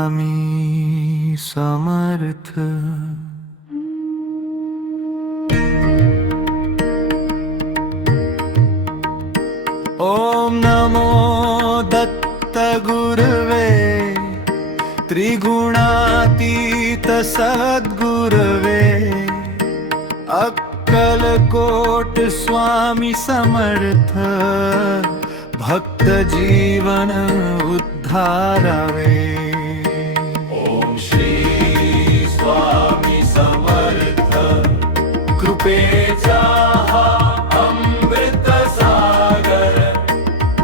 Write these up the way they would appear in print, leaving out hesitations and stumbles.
स्वामी समर्थ। ओम नमो दत्त गुरवे त्रिगुणातीत सद्गुरवे अक्कलकोट स्वामी समर्थ। भक्त जीवन उद्धारावे। ओम श्री स्वामी समर्थ। कृपेचा हा अमृत सागर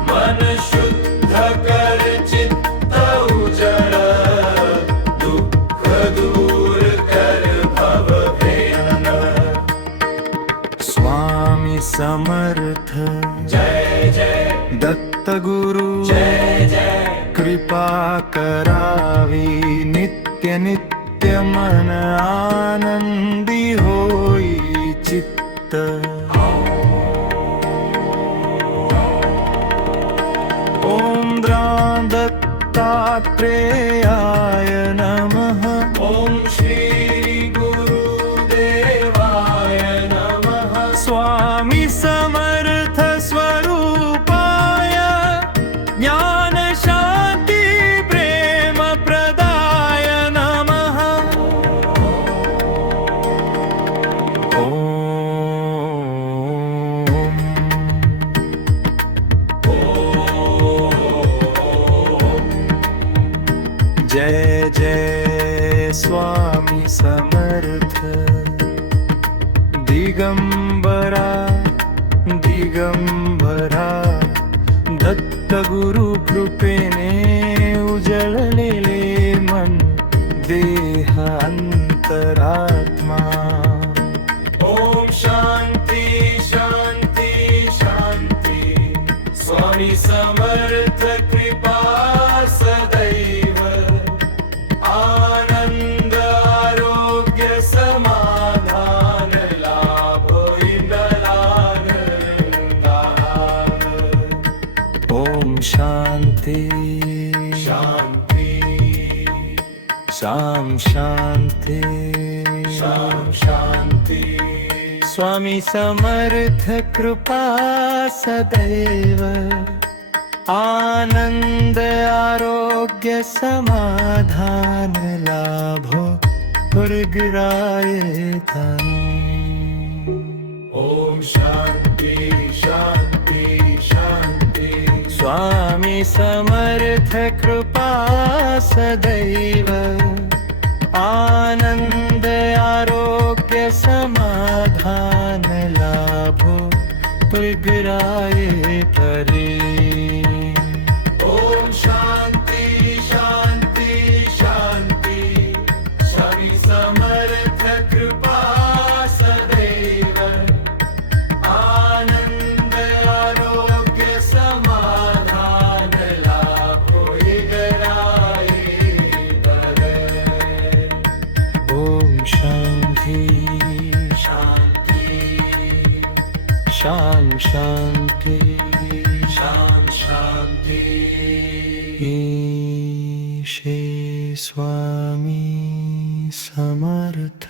मन शुद्ध कर चित्त उजळ। दुःख दूर कर भव भेदन। स्वामी समर्थ जय जय दत्त गुरु जय जय। कृपा करावी नित्य नित्य मन आनंदी होई चित्त। ओम दत्तात्रेयाय नमः। ओम श्री गुरुदेवाय नमः। स्वामी समर्थ स्वरूपाय ज्ञान शांती प्रेम प्रदाय नमः। जय जय स्वामी समर्थ। दिगंबरा दिगंबरा दत्त गुरु कृपेने उजळलेले मन देह अंतरात्मा। ओम शांती शांती शांती। स्वामी समर्थ कृपा सदैव। आनंद आरोग्य समाधान लाभ इंद्राग। ओम शांती शांती शाम शांती शाम शांती। स्वामी समर्थ कृपा सदैव। आनंद आरोग्य समाधान लाभो स्वर्गराय धन। ओम शांती शांती शांती। स्वामी समर्थ कृपा सदैव। आनंद आरोग्य समाधान लाभो स्वर्गराय करे। ओम शांती शांती शांती। स्वामी समर्थ कृपा सदैव। आनंद आरोग्य समाधान लाभो इंद्राय धरे। ओम शांती शांती शाम शांती शाम शांती। ईशे स्वामी समर्थ।